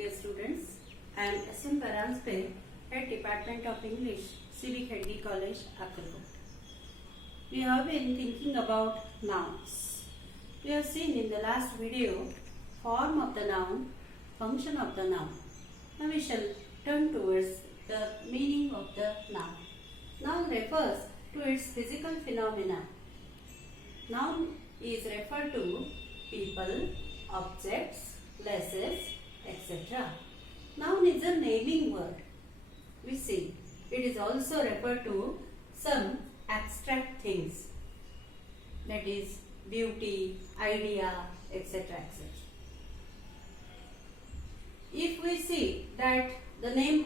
Dear students, I am S.M. Paranspe, Head Department of English, Civic Henry College, Akkalkot. We have been thinking about nouns. We have seen in the last video form of the noun, function of the noun. Now we shall turn towards the meaning of the noun. Noun refers to its physical phenomena. Noun is referred to people, objects, places, etc. Noun is a naming word. We see it is also referred to some abstract things, that is beauty, idea, etc. etc. If we see that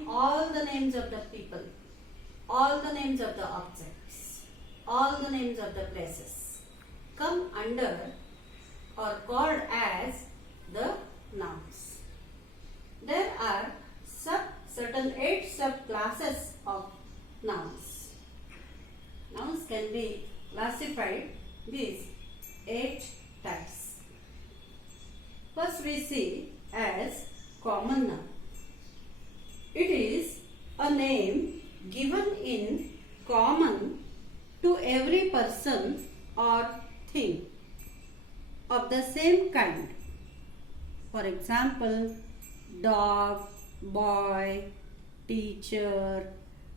all the names of the people, all the names of the objects, all the names of the places come under or called as the nouns. There are certain 8 subclasses of nouns. Nouns can be classified these 8 types. First we see as common noun. It is a name given in common to every person or thing of the same kind. For example, dog, boy, teacher,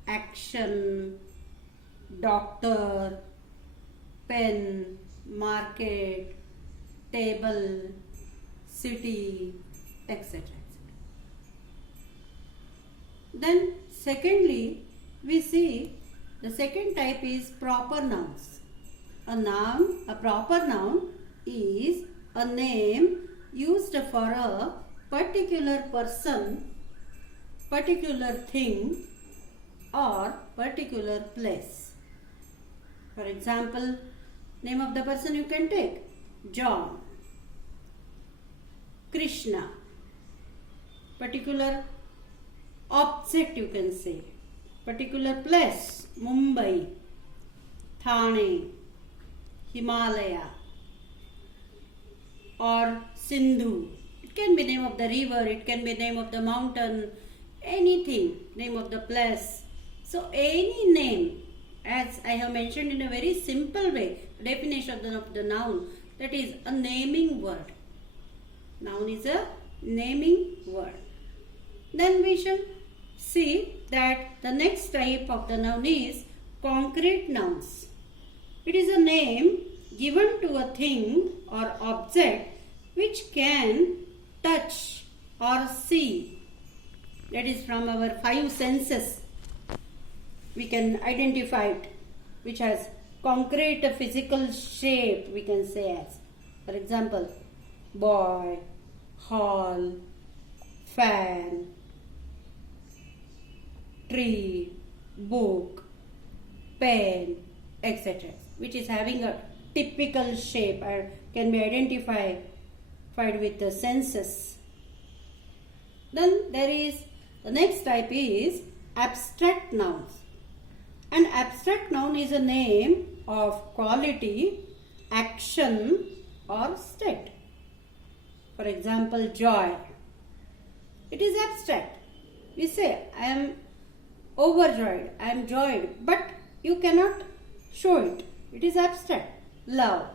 action, doctor, pen, market, table, city, etc. Then secondly, we see the second type is proper nouns. A proper noun is a name used for a particular person, particular thing or particular place. For example, name of the person you can take John, Krishna. Particular object you can say, particular place Mumbai, Thane, Himalaya or Sindhu. It can be name of the river, it can be name of the mountain, anything, name of the place. So any name, as I have mentioned in a very simple way, definition of the noun, that is a naming word. Noun is a naming word. Then we shall see that the next type of the noun is concrete nouns. It is a name given to a thing or object which can touch or see. That is from our 5 senses. We can identify it, which has concrete physical shape, we can say as. For example, boy, hall, fan, tree, book, pen, etc. which is having a typical shape and can be identified with the senses. Then there is the next type is abstract nouns. An abstract noun is a name of quality, action or state. For example, joy. It is abstract. We say, I am overjoyed, I am joyed, but you cannot show it. It is abstract. Love,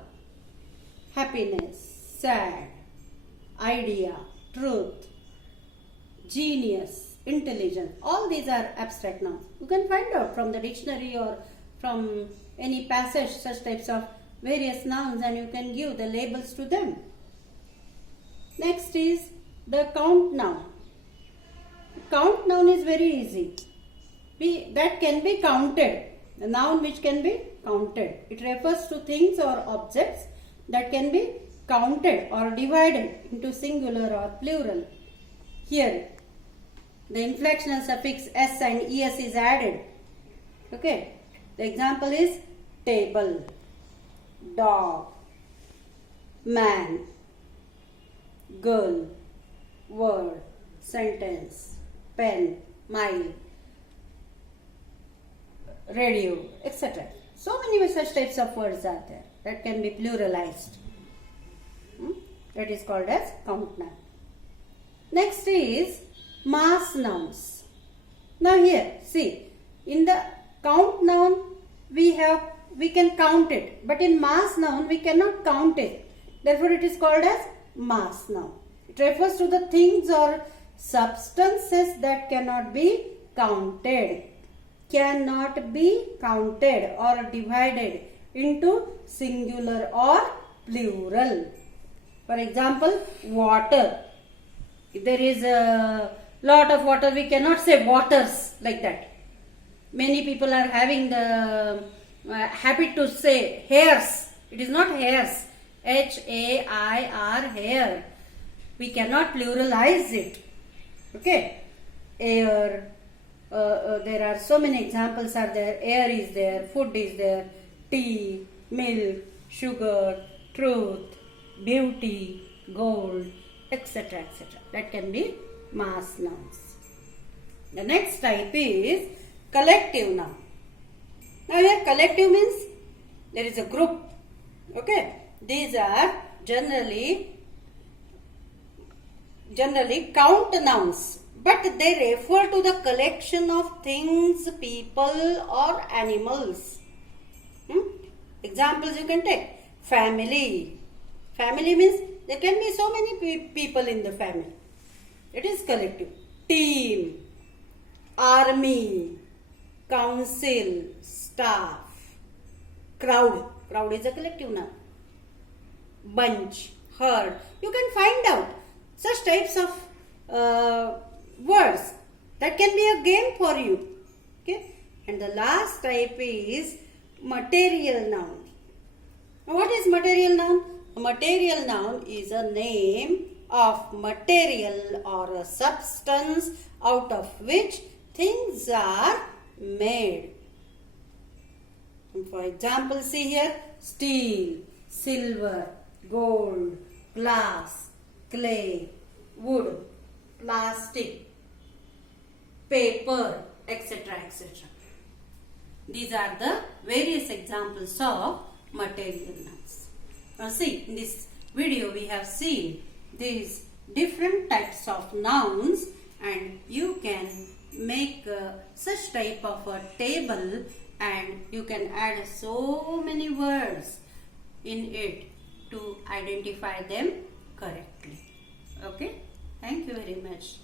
happiness, sad, idea, truth, genius, intelligence. All these are abstract nouns. You can find out from the dictionary or from any passage such types of various nouns and you can give the labels to them. Next is the count noun. Count noun is very easy. That can be counted. The noun which can be counted. It refers to things or objects that can be counted or divided into singular or plural. Here, the inflectional suffix s and es is added. Okay. The example is table, dog, man, girl, word, sentence, pen, mile, radio, etc. So many such types of words are there that can be pluralized. That is called as count noun. Next is mass nouns. Now here, see, in the count noun we can count it, but in mass noun we cannot count it. Therefore, it is called as mass noun. It refers to the things or substances that cannot be counted. Cannot be counted or divided into singular or plural. For example, water. If there is a lot of water, we cannot say waters like that. Many people are having the habit to say hairs. It is not hairs. H-A-I-R, hair. We cannot pluralize it. Okay. Air. There are so many examples are there. Air is there. Food is there. Tea, milk, sugar, truth, beauty, gold, etc. etc. That can be mass nouns. The next type is collective noun. Now here collective means there is a group. Okay. These are generally count nouns, but they refer to the collection of things, people or animals. Examples you can take. Family. Family means there can be so many people in the family. It is collective. Team, army, council, staff, crowd. Crowd is a collective noun. Bunch, herd. You can find out such types of words. That can be a game for you. Okay. And the last type is material noun. Now, what is material noun? A material noun is a name of material or a substance out of which things are made. And for example, see here, steel, silver, gold, glass, clay, wood, plastic, paper, etc. etc. These are the various examples of material nouns. Now see, in this video we have seen these different types of nouns, and you can make such type of a table and you can add so many words in it to identify them correctly. Okay, thank you very much.